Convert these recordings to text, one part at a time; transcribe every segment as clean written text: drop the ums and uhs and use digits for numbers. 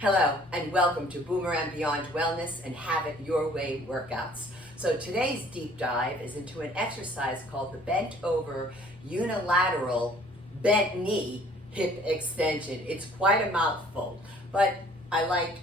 Hello and welcome to Boomer and Beyond Wellness and Have It Your Way workouts. So today's deep dive is into an exercise called the bent over unilateral bent knee hip extension. It's quite a mouthful, but I like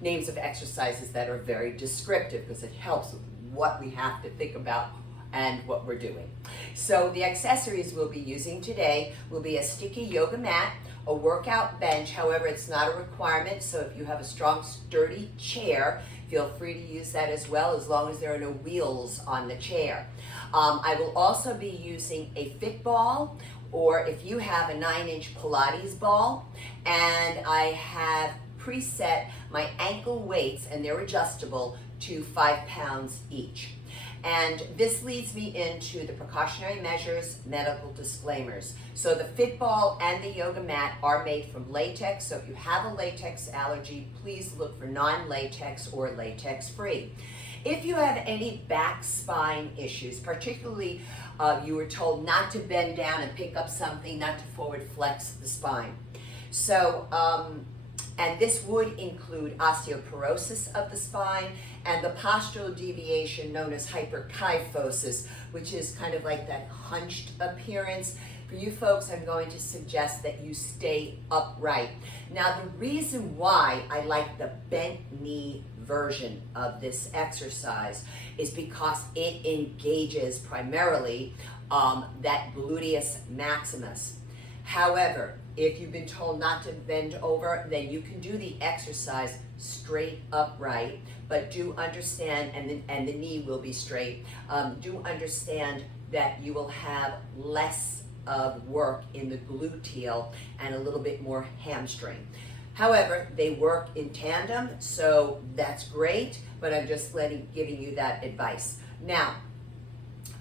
names of exercises that are very descriptive because it helps with what we have to think about and what we're doing. So the accessories we'll be using today will be a sticky yoga mat, a workout bench. However, it's not a requirement, so if you have a strong, sturdy chair, feel free to use that as well, as long as there are no wheels on the chair. I will also be using a fit ball, or if you have a 9-inch Pilates ball, and I have preset my ankle weights, and they're adjustable to 5 pounds each. And this leads me into the precautionary measures, medical disclaimers. So the fit ball and the yoga mat are made from latex. So if you have a latex allergy, please look for non-latex or latex-free. If you have any back spine issues, particularly you were told not to bend down and pick up something, not to forward flex the spine. So, and this would include osteoporosis of the spine and the postural deviation known as hyperkyphosis, which is kind of like that hunched appearance. For you folks, I'm going to suggest that you stay upright. Now, the reason why I like the bent knee version of this exercise is because it engages primarily that gluteus maximus. However, if you've been told not to bend over, then you can do the exercise straight upright, but do understand, and the knee will be straight, do understand that you will have less of work in the gluteal and a little bit more hamstring. However, they work in tandem, so that's great, but I'm just giving you that advice. Now,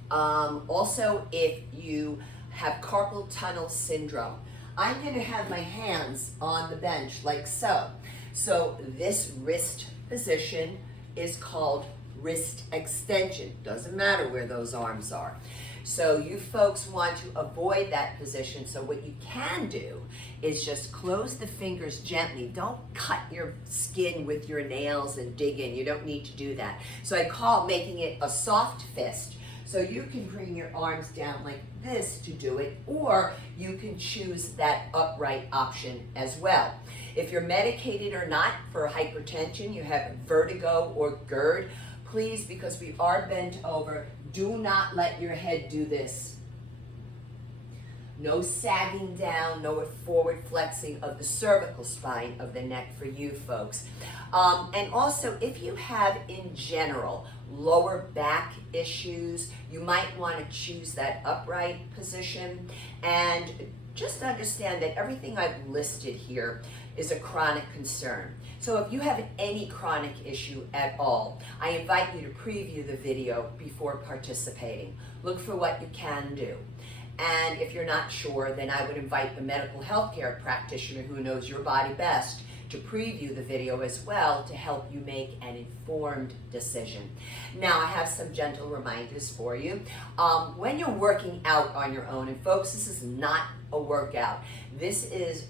also if you have carpal tunnel syndrome, I'm going to have my hands on the bench like so. So this wrist position is called wrist extension. Doesn't matter where those arms are. So you folks want to avoid that position. So what you can do is just close the fingers gently. Don't cut your skin with your nails and dig in. You don't need to do that. So I call making it a soft fist. So you can bring your arms down like this to do it, or you can choose that upright option as well. If you're medicated or not for hypertension, you have vertigo or GERD, please, because we are bent over, do not let your head do this. No sagging down, no forward flexing of the cervical spine of the neck for you folks. And also, if you have, in general, lower back issues, you might want to choose that upright position. And just understand that everything I've listed here is a chronic concern. So if you have any chronic issue at all, I invite you to preview the video before participating. Look for what you can do. And if you're not sure, then I would invite the medical healthcare practitioner who knows your body best to preview the video as well to help you make an informed decision. Now, I have some gentle reminders for you. When you're working out on your own, and folks, this is not a workout. This is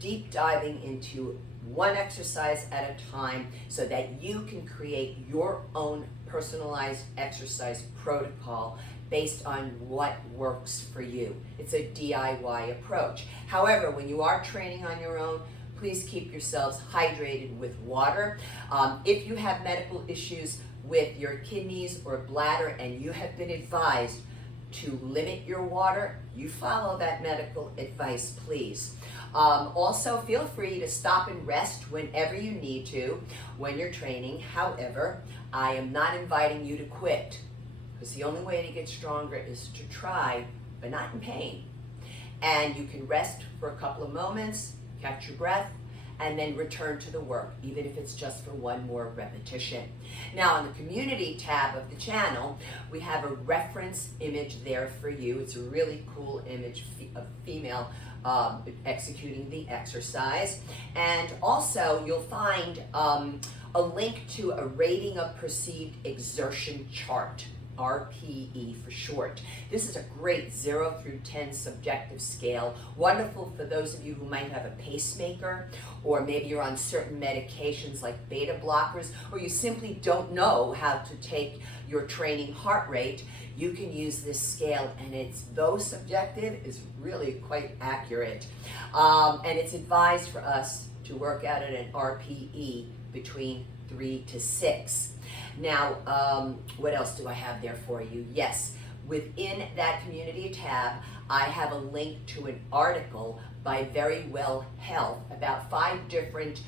deep diving into one exercise at a time so that you can create your own personalized exercise protocol based on what works for you. It's a DIY approach. However, when you are training on your own, please keep yourselves hydrated with water. If you have medical issues with your kidneys or bladder and you have been advised to limit your water, you follow that medical advice, please. Also, feel free to stop and rest whenever you need to when you're training. However, I am not inviting you to quit, because the only way to get stronger is to try, but not in pain. And you can rest for a couple of moments, catch your breath, and then return to the work, even if it's just for one more repetition. Now, on the community tab of the channel, we have a reference image there for you. It's a really cool image of female executing the exercise. And also, you'll find a link to a rating of perceived exertion chart RPE for short. This is a great 0 through 10 subjective scale, wonderful for those of you who might have a pacemaker, or maybe you're on certain medications like beta blockers, or you simply don't know how to take your training heart rate. You can use this scale, and it's, though subjective, is really quite accurate. And it's advised for us to work out at an RPE between 3 to 6. Now, what else do I have there for you? Yes, within that community tab, I have a link to an article by Very Well Health about 5 different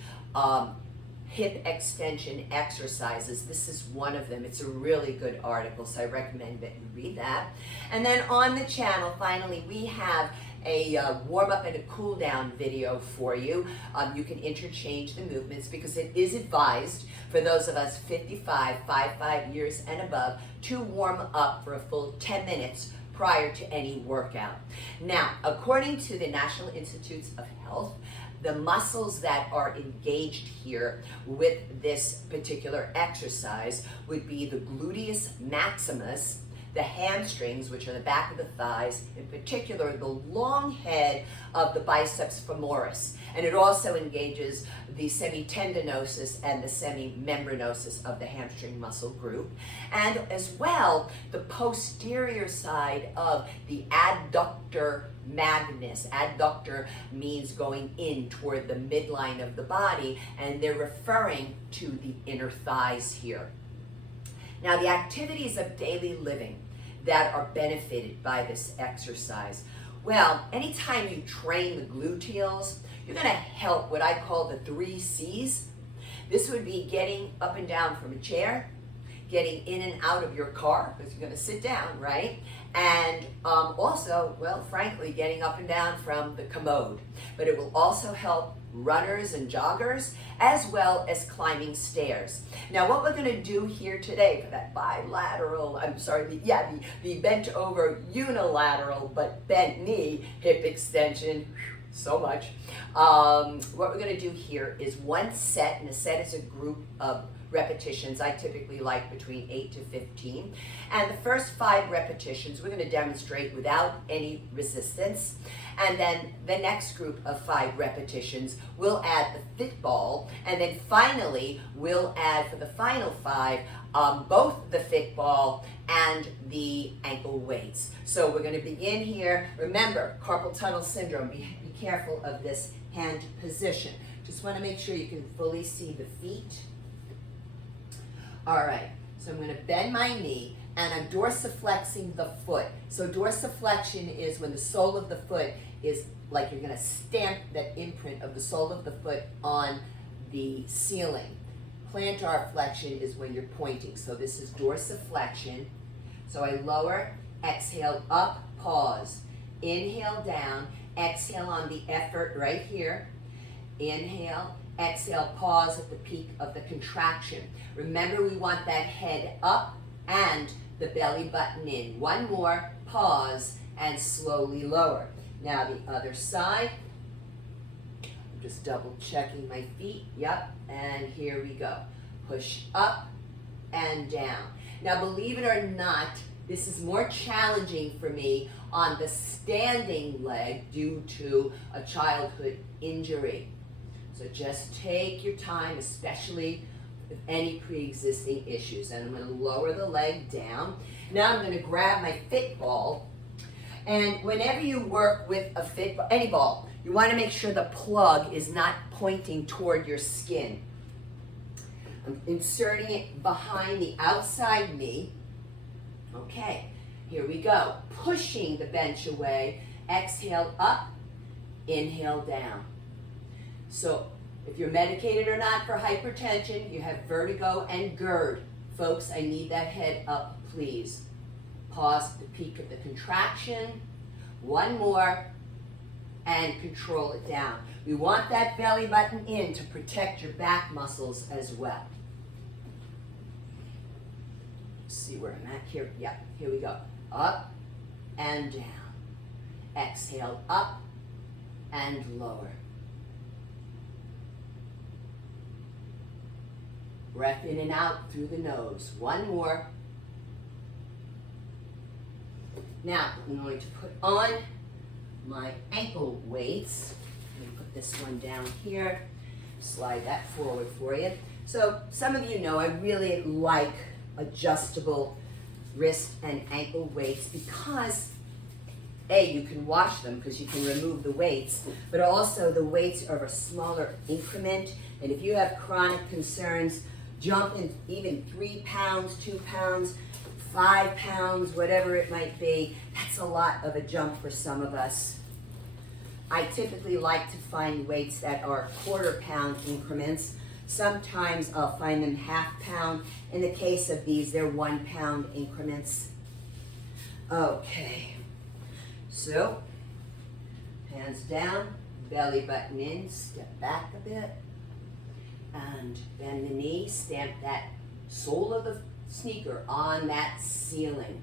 hip extension exercises. This is one of them. It's a really good article, so I recommend that you read that. And then on the channel, finally, we have a warm-up and a cool-down video for you. You can interchange the movements because it is advised for those of us 55 years and above to warm up for a full 10 minutes prior to any workout. Now, according to the National Institutes of Health, the muscles that are engaged here with this particular exercise would be the gluteus maximus, the hamstrings, which are the back of the thighs, in particular the long head of the biceps femoris. And it also engages the semitendinosus and the semimembranosus of the hamstring muscle group. And as well, the posterior side of the adductor magnus. Adductor means going in toward the midline of the body, and they're referring to the inner thighs here. Now, the activities of daily living that are benefited by this exercise. Well, anytime you train the gluteals, you're gonna help what I call the 3 C's. This would be getting up and down from a chair, getting in and out of your car, because you're gonna sit down, right? And also, well, frankly, getting up and down from the commode. But it will also help runners and joggers, as well as climbing stairs. Now, what we're gonna do here today for that bilateral, the bent over unilateral but bent knee hip extension, so much. What we're gonna do here is 1 set, and a set is a group of repetitions. I typically like between 8 to 15. And the first 5 repetitions, we're gonna demonstrate without any resistance. And then the next group of 5 repetitions, we'll add the fit ball. And then finally, we'll add for the final 5, both the fit ball and the ankle weights. So we're gonna begin here. Remember, carpal tunnel syndrome, be careful of this hand position. Just wanna make sure you can fully see the feet. All right, so I'm gonna bend my knee and I'm dorsiflexing the foot. So dorsiflexion is when the sole of the foot is like you're gonna stamp that imprint of the sole of the foot on the ceiling. Plantar flexion is when you're pointing. So this is dorsiflexion. So I lower, exhale, up, pause. Inhale down, exhale on the effort right here. Inhale, exhale, pause at the peak of the contraction. Remember, we want that head up and the belly button in. 1 more, pause, and slowly lower. Now the other side. I'm just double checking my feet. Yep, and here we go. Push up and down. Now, believe it or not, this is more challenging for me on the standing leg due to a childhood injury. So just take your time, especially with any pre-existing issues. And I'm going to lower the leg down. Now I'm going to grab my fit ball. And whenever you work with a fit ball, any ball, you want to make sure the plug is not pointing toward your skin. I'm inserting it behind the outside knee. Okay, here we go. Pushing the bench away. Exhale up, inhale down. So if you're medicated or not for hypertension, you have vertigo and GERD. Folks, I need that head up, please. Pause at the peak of the contraction. 1 more, and control it down. We want that belly button in to protect your back muscles as well. See where I'm at here? Yeah, here we go. Up and down. Exhale, up and lower. Breath in and out through the nose. 1 more. Now, I'm going to put on my ankle weights. Let me put this one down here, slide that forward for you. So some of you know I really like adjustable wrist and ankle weights because A, you can wash them because you can remove the weights, but also the weights are of a smaller increment. And if you have chronic concerns, jumping even 3 pounds, 2 pounds, 5 pounds, whatever it might be, that's a lot of a jump for some of us. I typically like to find weights that are quarter-pound increments. Sometimes I'll find them half-pound. In the case of these, they're 1-pound increments. Okay, so hands down, belly button in, step back a bit, and bend the knee, stamp that sole of the sneaker on that ceiling.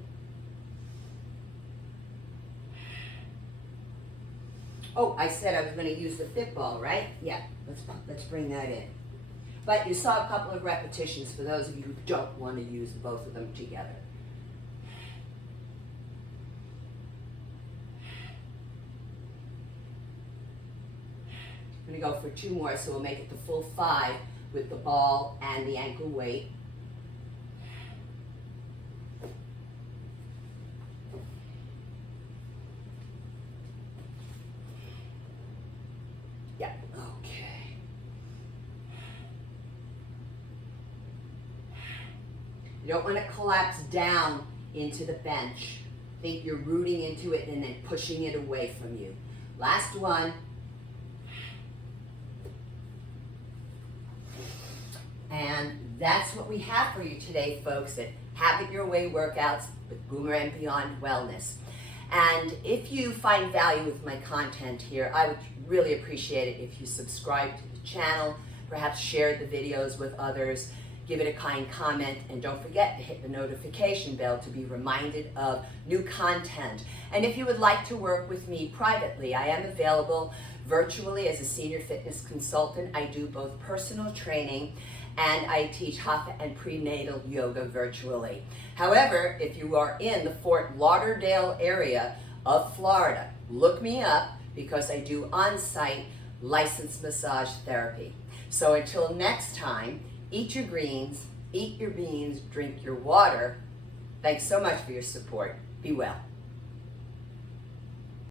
Oh, I said I was going to use the fit ball, right? Yeah, let's bring that in. But you saw a couple of repetitions for those of you who don't want to use both of them together. I'm going to go for 2 more, so we'll make it the full 5 with the ball and the ankle weight. Yeah, okay. You don't want to collapse down into the bench. Think you're rooting into it and then pushing it away from you. Last one. And that's what we have for you today, folks, at Have It Your Way Workouts with Boomer and Beyond Wellness. And if you find value with my content here, I would really appreciate it if you subscribe to the channel, perhaps share the videos with others, give it a kind comment, and don't forget to hit the notification bell to be reminded of new content. And if you would like to work with me privately, I am available virtually as a senior fitness consultant. I do both personal training and I teach hatha and prenatal yoga virtually. However, if you are in the Fort Lauderdale area of Florida, look me up because I do on-site licensed massage therapy. So until next time, eat your greens, eat your beans, drink your water. Thanks so much for your support. Be well.